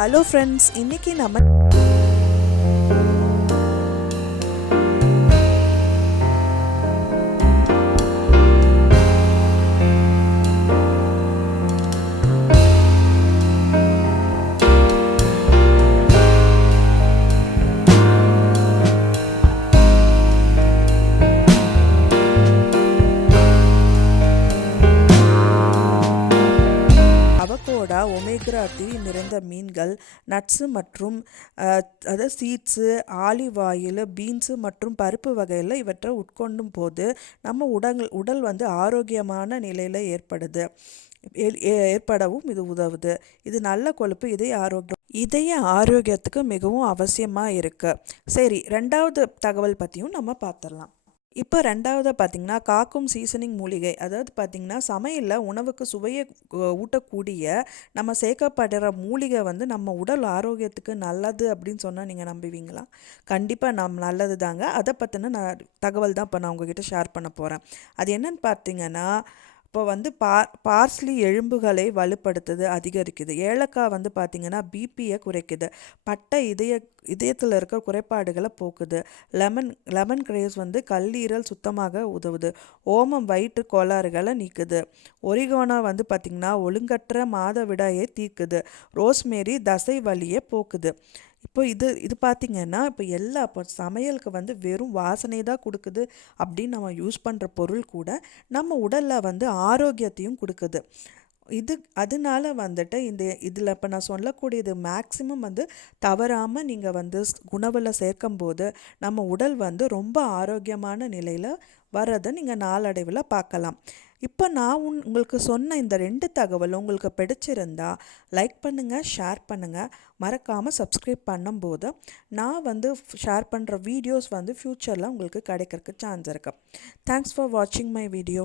Hello friends, இன்றைக்கி நம்ம avocado omega 3 நிறைந்த மீன்கள், நட்ஸு மற்றும் அதாவது சீட்ஸு, ஆலிவ் ஆயில், பீன்ஸு மற்றும் பருப்பு வகையில் இவற்றை உட்கொண்டும் போது நம்ம உடல் வந்து ஆரோக்கியமான நிலையில் ஏற்படவும் இது உதவுது. இது நல்ல கொழுப்பு இதய ஆரோக்கியத்துக்கு மிகவும் அவசியமாக இருக்குது. சரி, ரெண்டாவது தகவல் பற்றியும் நம்ம பார்த்துடலாம். இப்போ ரெண்டாவது பார்த்திங்கன்னா காக்கும் சீசனிங் மூலிகை. அதாவது பார்த்திங்கன்னா சமையலில் உணவுக்கு சுவையை ஊட்டக்கூடிய நம்ம சேர்க்கப்படுற மூலிகை வந்து நம்ம உடல் ஆரோக்கியத்துக்கு நல்லது அப்படின்னு சொன்னால் நீங்கள் நம்புவீங்களா? கண்டிப்பாக நல்லது தாங்க. அதை பற்றின தகவல் தான் இப்போ நான் உங்ககிட்ட ஷேர் பண்ண போகிறேன். அது என்னன்னு பார்த்தீங்கன்னா, இப்போ வந்து பார்ஸ்லி எலும்புகளை வலுப்படுத்துது, அதிகரிக்குது. ஏலக்காய் வந்து பார்த்திங்கன்னா பிபியை குறைக்குது. பட்டை இதயத்தில் இருக்க குறைபாடுகளை போக்குது. லெமன் கிரேஸ் வந்து கல்லீரல் சுத்தமாக உதவுது. ஓமம் வயிற்று கோளாறுகளை நீக்குது. ஒரிகானோ வந்து பார்த்திங்கன்னா ஒழுங்கற்ற மாதவிடாயை தீர்க்குது. ரோஸ்மேரி தசை வலியை போக்குது. இப்போ இது பார்த்திங்கன்னா இப்போ சமையலுக்கு வந்து வெறும் வாசனை தான் கொடுக்குது அப்படின்னு நம்ம யூஸ் பண்ணுற பொருள் கூட நம்ம உடலில் வந்து ஆரோக்கியத்தையும் கொடுக்குது. அதனால வந்துட்டு இதில் இப்போ நான் சொல்லக்கூடியது மேக்ஸிமம் வந்து தவறாமல் நீங்கள் வந்து உணவில் சேர்க்கும்போது நம்ம உடல் வந்து ரொம்ப ஆரோக்கியமான நிலையில் வரதை நீங்கள் நாளடைவில் பார்க்கலாம். இப்போ நான் உங்களுக்கு சொன்ன இந்த 2 தகவல் உங்களுக்கு பிடிச்சிருந்தா லைக் பண்ணுங்கள், ஷேர் பண்ணுங்கள், மறக்காமல் சப்ஸ்கிரைப் பண்ணும்போது நான் வந்து ஷேர் பண்ணுற வீடியோஸ் வந்து ஃப்யூச்சரில் உங்களுக்கு கிடைக்கிறதுக்கு சான்ஸ் இருக்குது. தேங்க்ஸ் ஃபார் வாட்சிங் மை வீடியோ.